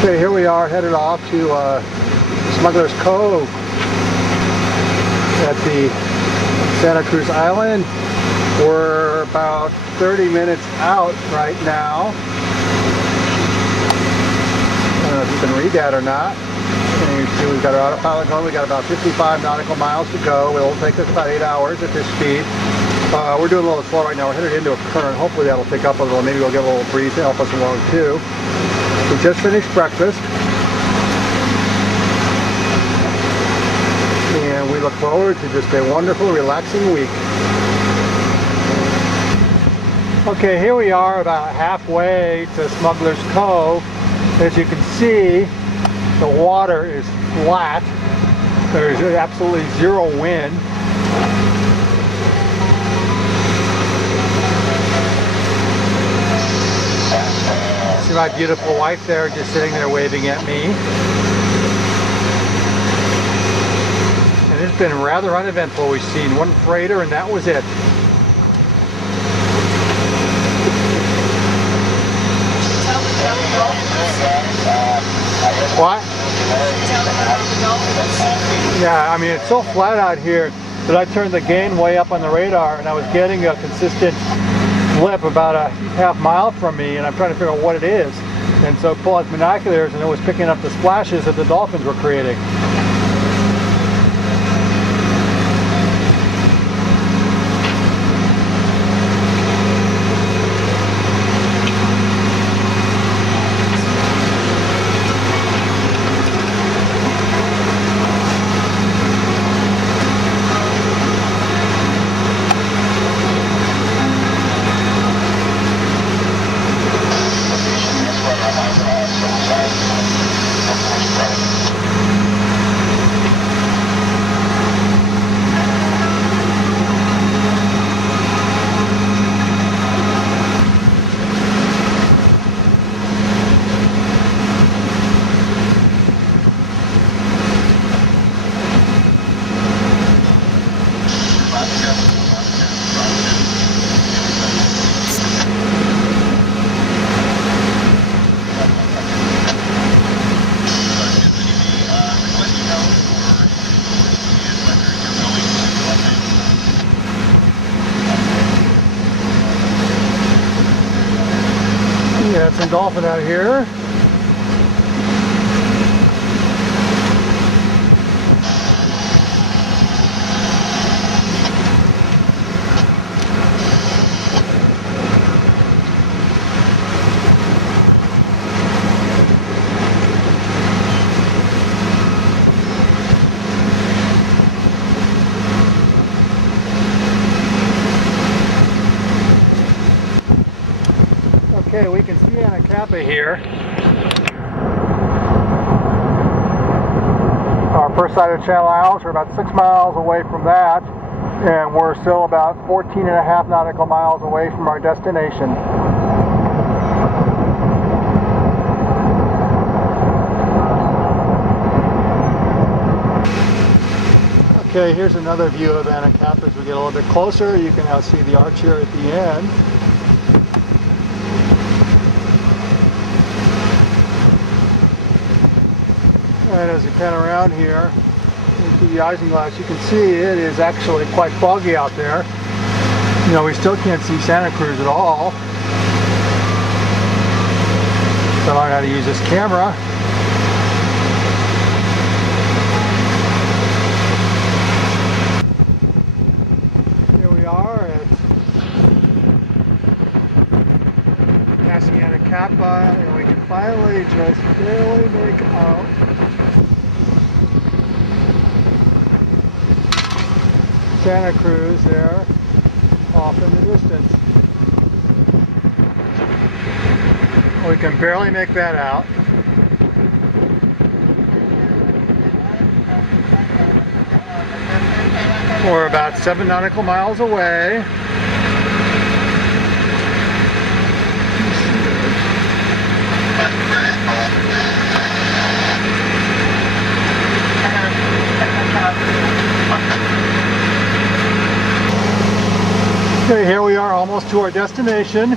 Okay, here we are headed off to Smuggler's Cove at the Santa Cruz Island. We're about 30 minutes out right now. I don't know if you can read that or not. And you see we've got our autopilot going. We've got about 55 nautical miles to go. It'll take us about 8 hours at this speed. We're doing a little slow right now. We're headed into a current. Hopefully that'll pick up a little. Maybe we'll get a little breeze to help us along too. We just finished breakfast. And we look forward to just a wonderful, relaxing week. Okay, here we are about halfway to Smuggler's Cove. As you can see, the water is flat. There's absolutely zero wind. See my beautiful wife there just sitting there waving at me. And it's been rather uneventful. We've seen one freighter and that was it. What? Yeah, I mean it's so flat out here that I turned the gain way up on the radar and I was getting a consistent blip about a half mile from me, and I'm trying to figure out what it is. And so pull out binoculars and it was picking up the splashes that the dolphins were creating. Got some dolphin out here. Okay, we can see Anacapa here. Our first sight of Channel Islands, we're about 6 miles away from that, and we're still about 14.5 nautical miles away from our destination. Okay, here's another view of Anacapa. As we get a little bit closer, you can now see the arch here at the end. And as we pan around here into the isinglass, you can see it is actually quite foggy out there. You know, we still can't see Santa Cruz at all. So I learned how to use this camera. Here we are at passing Anacapa, and we can finally just barely make out Santa Cruz there off in the distance. We can barely make that out. We're about 7 nautical miles away. Okay, here we are almost to our destination,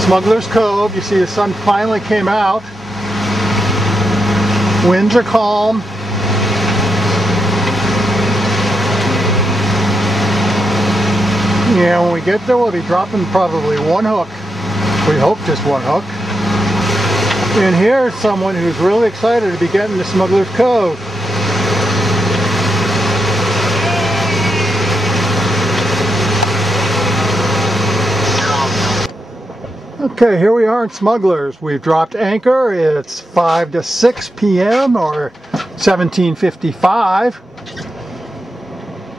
Smuggler's Cove. You see the sun finally came out. Winds are calm. Yeah, when we get there, we'll be dropping probably one hook. We hope just one hook. And here's someone who's really excited to be getting to Smuggler's Cove. Okay, here we are in Smugglers. We've dropped anchor. It's 5 to 6 p.m. or 17:55.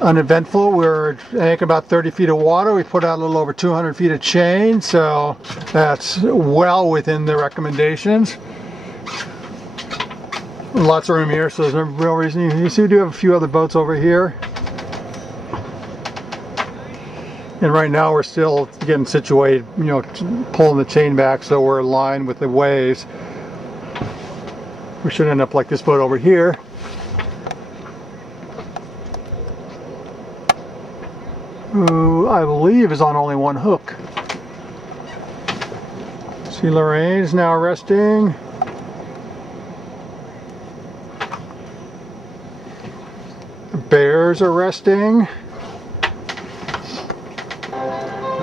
Uneventful. We're anchored about 30 feet of water. We put out a little over 200 feet of chain, so that's well within the recommendations. Lots of room here, so there's no real reason. You see we do have a few other boats over here. And right now we're still getting situated, you know, pulling the chain back so we're aligned with the waves. We should end up like this boat over here. Who I believe is on only one hook. See, Lorraine's now resting. The bears are resting.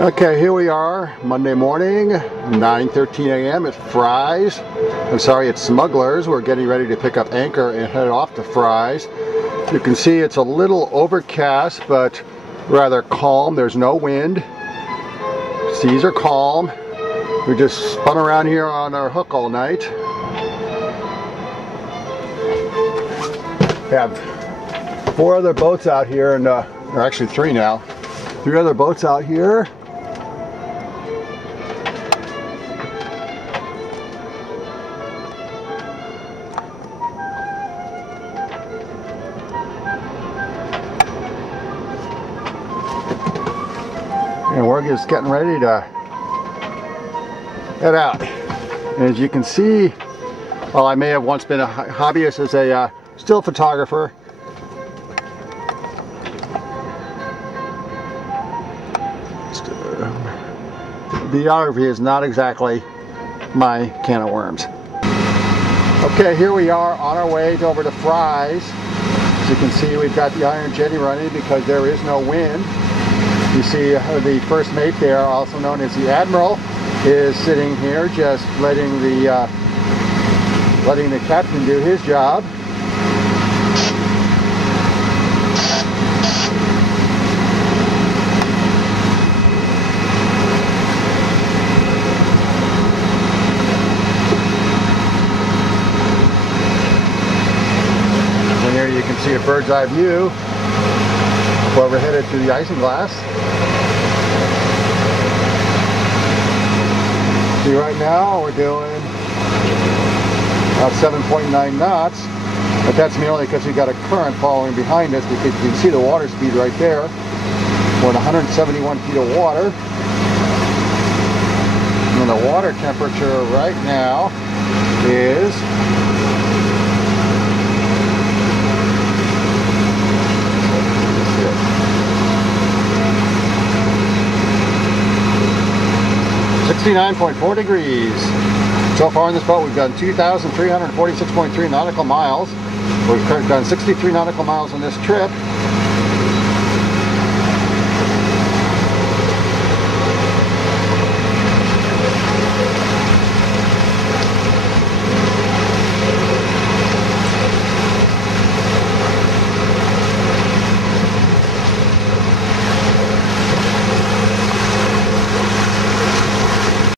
Okay, here we are, Monday morning, 9:13 a.m. at Fry's. I'm sorry, it's Smugglers. We're getting ready to pick up anchor and head off to Fry's. You can see it's a little overcast, but rather calm. There's no wind. Seas are calm. We just spun around here on our hook all night. We have 4 other boats out here, and or actually 3 now. 3 other boats out here. And we're just getting ready to head out. And as you can see, well, I may have once been a hobbyist as a still photographer. Videography is not exactly my can of worms. Okay, here we are on our way over to Fry's. As you can see, we've got the iron jetty running because there is no wind. You see the first mate there, also known as the Admiral, is sitting here just letting the captain do his job. And here you can see a bird's eye view while we're headed to the isinglass. See, right now we're doing about 7.9 knots, but that's merely because we've got a current following behind us, because you can see the water speed right there. We're at 171 feet of water. And the water temperature right now is 69.4 degrees. So far in this boat we've done 2,346.3 nautical miles. We've done 63 nautical miles on this trip.